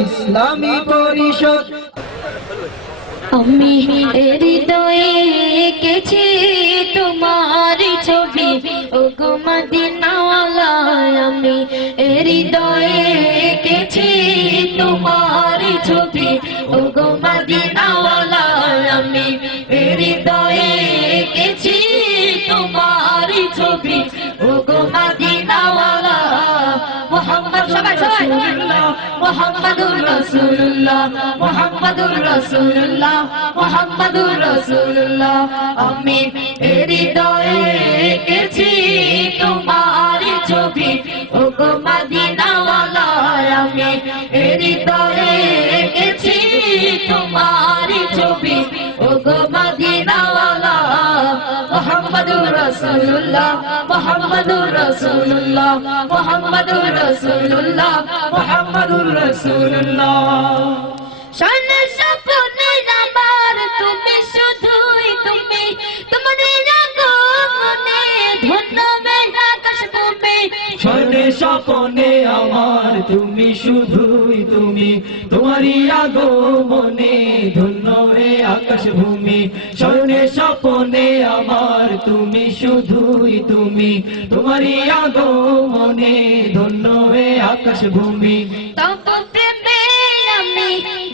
ইসলামী পরিষদ। আমি হৃদয়ে এঁকেছি তোমার ছবি। ও গো মদিনাওয়ালা আমি হৃদয়ে এঁকেছি তোমার ছবি। মোহাম্মদুর রাসূলুল্লাহ মোহাম্মদুর রাসূলুল্লাহ মোহাম্মদুর রাসূলুল্লাহ। আমি হৃদয়ে এঁকেছি তোমার ছবি। ও গো মদিনাওয়ালা আমি হৃদয়ে এঁকেছি তোমার ছবি। ও রাসূলুল্লাহ মোহাম্মদুর আমার তুমি শুধুই তুমি তোমাদের আগমনে ধন্য আকাশ ভূমি স্বর্ণে স্বপনে আমার তুমি শুধুই তুমি তোমারই আগমনে ধন্য এ আকাশ ভূমি। স্বপনে আমার, তুমি শুধুই তুমি। তোমারই আগমনে ধন্য হয়ে আকাশ ভূমি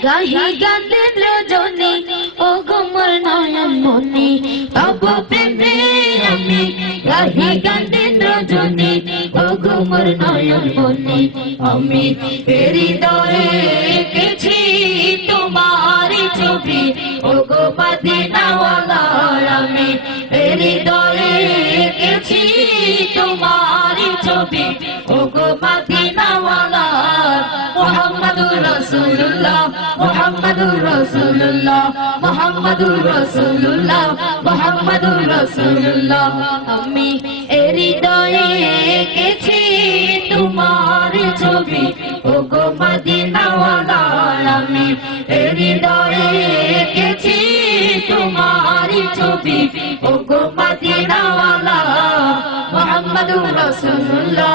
গাহি গান্ধীর রজনী ও গোমর নয়ন মনে। তব প্রেমে আমি, গাহি গোমর নয়ন মনি আমি হৃদয়ে এঁকেছি তোমার ছবি। ও গো মদিনাওয়ালা, আমি হৃদয়ে এঁকেছি তোমার ছবি। ও গো মদিনাওয়ালা, মোহাম্মদুর রাসূলুল্লাহ। মোহাম্মদুর রাসূলুল্লাহ মোহাম্মদুর রাসূলুল্লাহ মোহাম্মদুর রাসূলুল্লাহ। আমি হৃদয়ে এঁকেছি তোমার ছবি। ও গো মদিনাওয়ালা আমি হৃদয়ে এঁকেছি তোমার ছবি। ও গো মদিনাওয়ালা, মোহাম্মদুর রাসূলুল্লাহ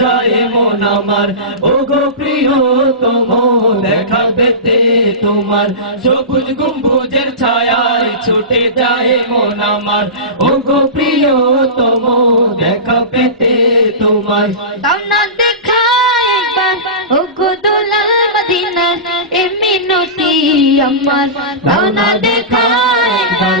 যায় মন আমার। ও গো প্রিয়তম দেখা পেতে তোমার। সবুজ গম্বুজের ছায়ায় ছুটে যায় মন আমার। ও গো প্রিয়তম দেখা পেতে তোমার। দেখা একবার ও গো দোলাল মদিনা, এ মিনতি আমার। দেখা একবার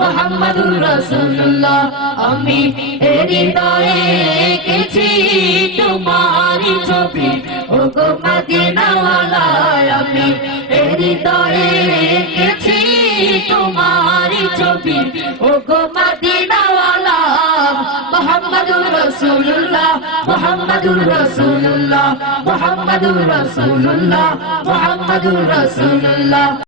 মোহাম্মদুর রাসূলুল্লাহ। আমি হৃদয়ে এঁকেছি তোমার ছবি। ও গো মদিনাওয়ালা আমি হৃদয়ে এঁকেছি তোমার ছবি। ও গো মদিনাওয়ালা মোহাম্মদুর রাসূলুল্লাহ মোহাম্মদুর রাসূলুল্লাহ মোহাম্মদুর রাসূলুল্লাহ মোহাম্মদুর রাসূলুল্লাহ।